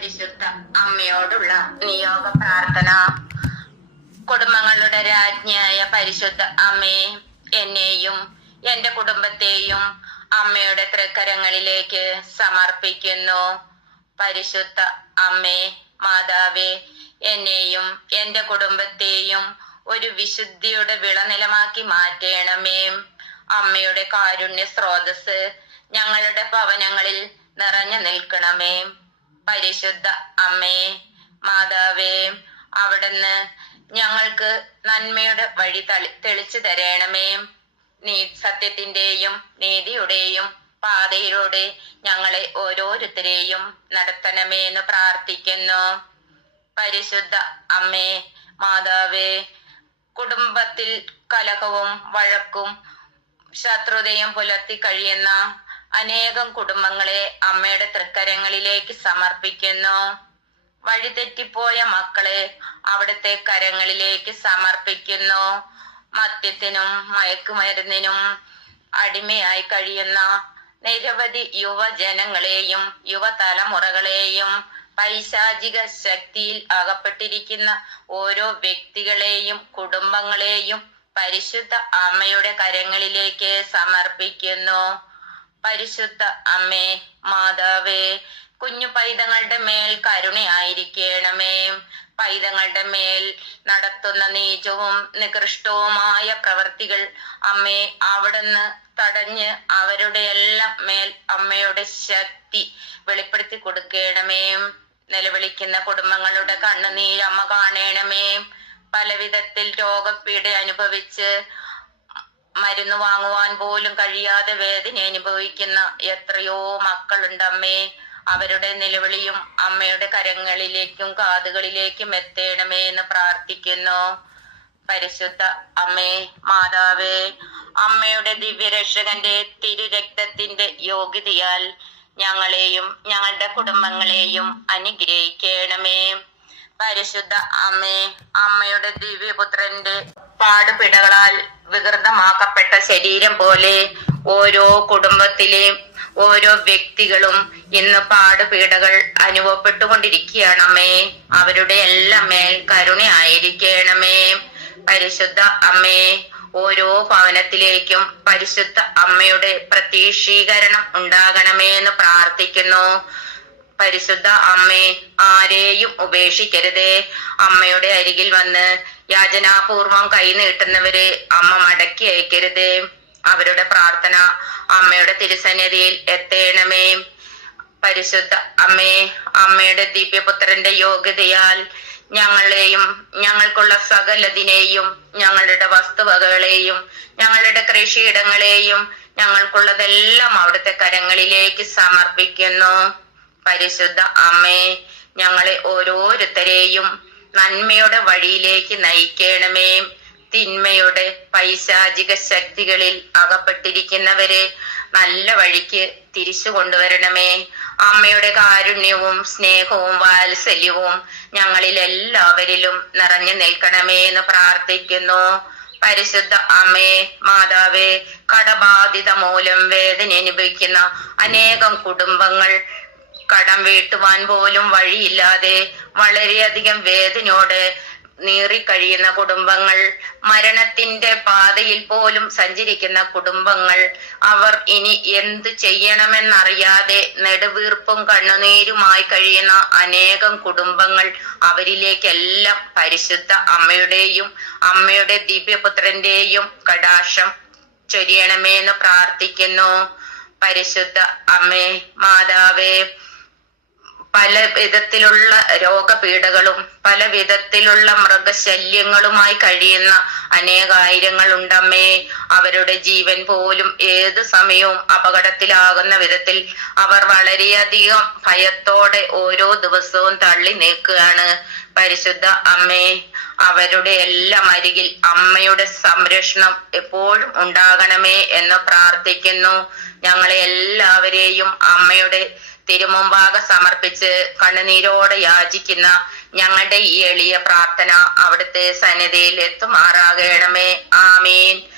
പരിശുദ്ധ അമ്മയോടുള്ള നിയോഗ പ്രാർത്ഥന കുടുംബങ്ങളുടെ രാജ്ഞിയായ പരിശുദ്ധ അമ്മയെ എന്നെയും എന്റെ കുടുംബത്തെയും അമ്മയുടെ തൃക്കരങ്ങളിലേക്ക് സമർപ്പിക്കുന്നു. പരിശുദ്ധ അമ്മേ മാതാവേ എന്നെയും എന്റെ കുടുംബത്തെയും ഒരു വിശുദ്ധിയുടെ വിളനിലമാക്കി മാറ്റേണമേ. അമ്മയുടെ കാരുണ്യ സ്രോതസ് ഞങ്ങളുടെ ഭവനങ്ങളിൽ നിറഞ്ഞു നിൽക്കണമേ. പരിശുദ്ധ അമ്മേ മാതാവേ അവിടുന്ന് ഞങ്ങൾക്ക് നന്മയുടെ വഴി തളി- തെളിച്ചു തരണമേ. നീ സത്യത്തിന്റെയും നീതിയുടെയും പാതയിലൂടെ ഞങ്ങളെ ഓരോരുത്തരെയും നടത്തണമേ എന്ന് പ്രാർത്ഥിക്കുന്നു. പരിശുദ്ധ അമ്മേ മാതാവേ കുടുംബത്തിൽ കലഹവും വഴക്കും ശത്രുതയും പുലർത്തി കഴിയുന്ന അനേകം കുടുംബങ്ങളെ അമ്മയുടെ തൃക്കരങ്ങളിലേക്ക് സമർപ്പിക്കുന്നു. വഴിതെറ്റിപ്പോയ മക്കളെ അവിടുത്തെ കരങ്ങളിലേക്ക് സമർപ്പിക്കുന്നു. മദ്യത്തിനും മയക്കുമരുന്നിനും അടിമയായി കഴിയുന്ന നിരവധി യുവജനങ്ങളെയും യുവതലമുറകളെയും പൈശാചിക ശക്തിയിൽ അകപ്പെട്ടിരിക്കുന്ന ഓരോ വ്യക്തികളെയും കുടുംബങ്ങളെയും പരിശുദ്ധ അമ്മയുടെ കരങ്ങളിലേക്ക് സമർപ്പിക്കുന്നു. പരിശുദ്ധ അമ്മേ മാതാവേ കുഞ്ഞു പൈതങ്ങളുടെ മേൽ കരുണയായിരിക്കണമേ. പൈതങ്ങളുടെ മേൽ നടത്തുന്ന നീചവും നികൃഷ്ടവുമായ പ്രവർത്തികൾ അമ്മേ അവിടുന്ന് തടഞ്ഞ് അവരുടെ എല്ലാം മേൽ അമ്മയുടെ ശക്തി വെളിപ്പെടുത്തി കൊടുക്കണമേ. നിലവിളിക്കുന്ന കുടുംബങ്ങളുടെ കണ്ണുനീരമ്മ കാണണമേ. പലവിധത്തിൽ രോഗപീഠ അനുഭവിച്ച് മരുന്ന് വാങ്ങുവാൻ പോലും കഴിയാതെ വേദന അനുഭവിക്കുന്ന എത്രയോ മക്കളുണ്ട് അമ്മേ. അവരുടെ നിലവിളിയും അമ്മയുടെ കരങ്ങളിലേക്കും കാതുകളിലേക്കും എത്തേണമേ എന്ന് പ്രാർത്ഥിക്കുന്നു. പരിശുദ്ധ അമ്മേ മാതാവേ അമ്മയുടെ ദിവ്യരക്ഷകന്റെ തിരുരക്തത്തിന്റെ യോഗ്യതയാൽ ഞങ്ങളെയും ഞങ്ങളുടെ കുടുംബങ്ങളെയും അനുഗ്രഹിക്കണമേ. പരിശുദ്ധ അമ്മേ അമ്മയുടെ ദിവ്യപുത്രന്റെ പാടുപിടകളാൽ വികൃതമാക്കപ്പെട്ട ശരീരം പോലെ ഓരോ കുടുംബത്തിലെയും ഓരോ വ്യക്തികളും ഇന്ന് പാടുപീടകൾ അനുഭവപ്പെട്ടുകൊണ്ടിരിക്കുകയാണമ്മേ അവരുടെ എല്ലാം മേൽ കരുണയായിരിക്കണമേ പരിശുദ്ധ അമ്മേ ഓരോ ഭവനത്തിലേക്കും പരിശുദ്ധ അമ്മയുടെ പ്രതീക്ഷീകരണം ഉണ്ടാകണമേ എന്ന് പ്രാർത്ഥിക്കുന്നു. പരിശുദ്ധ അമ്മേ ആരെയും ഉപേക്ഷിക്കരുതേ. അമ്മയുടെ അരികിൽ വന്ന് യാചനാപൂർവം കൈ നീട്ടുന്നവരെ അമ്മ മടക്കി അയക്കരുത്. അവരുടെ പ്രാർത്ഥന അമ്മയുടെ തിരുസന്നിധിയിൽ എത്തേണമേ. പരിശുദ്ധ അമ്മേ അമ്മയുടെ ദിവ്യപുത്രന്റെ യോഗ്യതയാൽ ഞങ്ങളെയും ഞങ്ങൾക്കുള്ള സകലതിനെയും ഞങ്ങളുടെ വസ്തുവകകളെയും ഞങ്ങളുടെ കൃഷിയിടങ്ങളെയും ഞങ്ങൾക്കുള്ളതെല്ലാം അവിടുത്തെ കരങ്ങളിലേക്ക് സമർപ്പിക്കുന്നു. പരിശുദ്ധ അമ്മേ ഞങ്ങളെ ഓരോരുത്തരെയും നന്മയുടെ വഴിയിലേക്ക് നയിക്കണമേ. തിന്മയുടെ പൈശാചിക ശക്തികളിൽ അകപ്പെട്ടിരിക്കുന്നവരെ നല്ല വഴിക്ക് തിരിച്ചു കൊണ്ടുവരണമേ. അമ്മയുടെ കാരുണ്യവും സ്നേഹവും വാത്സല്യവും ഞങ്ങളിൽ എല്ലാവരിലും നിറഞ്ഞു നിൽക്കണമേ എന്ന് പ്രാർത്ഥിക്കുന്നു. പരിശുദ്ധ അമ്മേ മാതാവേ കടബാധിത മൂലം വേദന അനുഭവിക്കുന്ന അനേകം കുടുംബങ്ങൾ കടം വീട്ടുവാൻ പോലും വഴിയില്ലാതെ വളരെയധികം വേദനയോടെ നീറി കഴിയുന്ന കുടുംബങ്ങൾ മരണത്തിന്റെ പാതയിൽ പോലും സഞ്ചരിക്കുന്ന കുടുംബങ്ങൾ അവർ ഇനി എന്ത് ചെയ്യണമെന്നറിയാതെ നെടുവീർപ്പും കണ്ണുനീരുമായി കഴിയുന്ന അനേകം കുടുംബങ്ങൾ അവരിലേക്കെല്ലാം പരിശുദ്ധ അമ്മയുടെയും അമ്മയുടെ ദിവ്യപുത്രന്റെയും കടാശം ചൊരിയണമേ എന്ന് പ്രാർത്ഥിക്കുന്നു. പരിശുദ്ധ അമ്മേ മാതാവേ പല വിധത്തിലുള്ള രോഗപീഠകളും പല വിധത്തിലുള്ള മൃഗശല്യങ്ങളുമായി കഴിയുന്ന അനേകായിരങ്ങൾ ഉണ്ടമ്മേ അവരുടെ ജീവൻ പോലും ഏത് സമയവും അപകടത്തിലാകുന്ന വിധത്തിൽ അവർ വളരെയധികം ഭയത്തോടെ ഓരോ ദിവസവും തള്ളി നീക്കുകയാണ്. പരിശുദ്ധ അമ്മേ അവരുടെ എല്ലാം അരികിൽ അമ്മയുടെ സംരക്ഷണം എപ്പോഴും ഉണ്ടാകണമേ എന്ന് പ്രാർത്ഥിക്കുന്നു. ഞങ്ങളെ എല്ലാവരെയും അമ്മയുടെ തിരുമുമ്പാകെ സമർപ്പിച്ച് കണ്ണുനീരോടെ യാചിക്കുന്ന ഞങ്ങളുടെ ഈ എളിയ പ്രാർത്ഥന അവിടുത്തെ സന്നിധിയിൽ എത്തുമാറാകണമേ. ആമീൻ.